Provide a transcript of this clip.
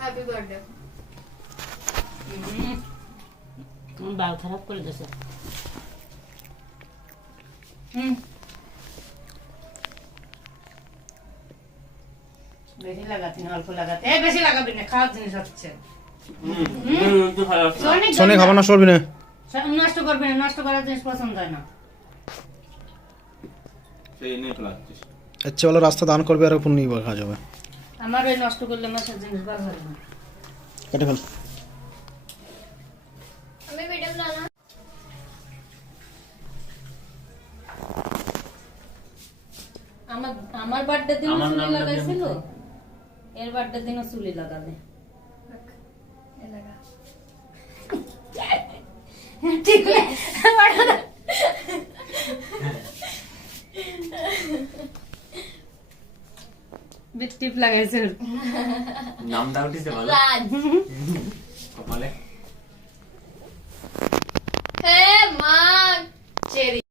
Happy birthday. তুমি বাল খারাপ করে দিয়েছো। বেশি লাগাতে না, অল্প লাগাতে। এই বেশি লাগাবি না, খাওয়ার জিনিস হচ্ছে। সোনে খাবার নষ্ট করবি না। নষ্ট করবি না, নষ্ট করার জিনিস পছন্দ হয় না। আচ্ছা বলো রাস্তা দান করবে আর পুণ্য খাওয়া যাবে। আমার ওই নষ্ট করলে মাছের জিনিস ভালো হয় না। কেটে ফেল। আমি ম্যাডাম না আমার বার্থডে দিন চুলি লাগাইছিল, এর বার্থডে দিনও চুলি লাগাবে। এলাকা ঠিক বিট টিপ লাগাইছিল। নাম দাও দিতে ভালো রাজ কপালে